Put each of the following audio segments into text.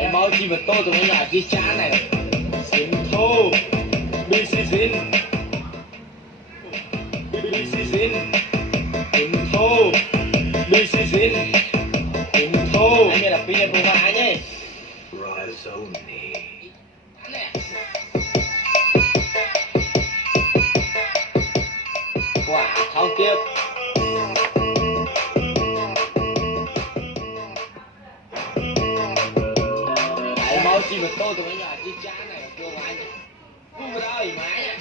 Đại báo chi mà tôi tụi nó là cái chán này. Xin thô. BC xin. BC xin. Xin thô. BC xin. Xin thô. Anh là pin của bà nhé. Razoni. Quả thao tiếp. Đại báo chi mà tôi tụi nó là cái chán này của bà nhé. Không có ơi má nhé.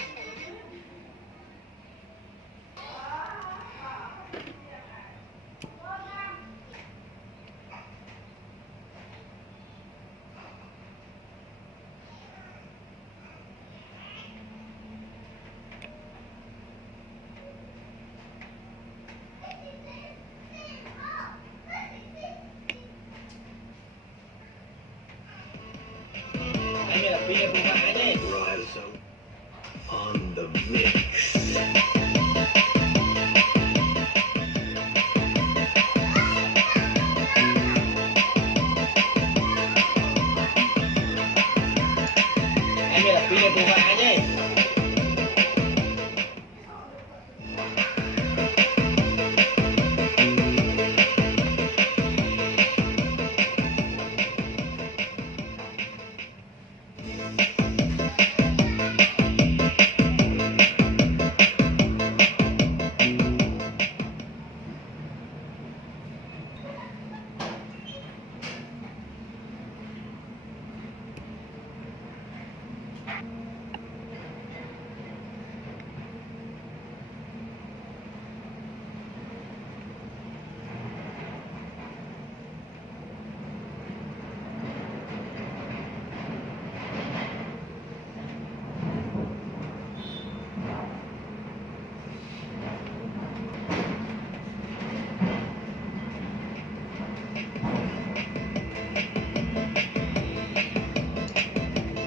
Anh là pin của bà nhé. On the mix. Anh là pin của bà nhé.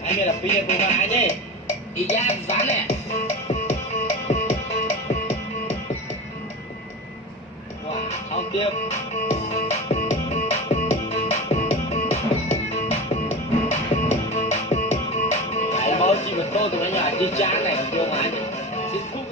Anh là pin của bà nhé. Ý ra rắn nè. Wow, thao tiếp. Đại báo chi mà tôi tụi nó là cái chán này của bà nhé. Xin khúc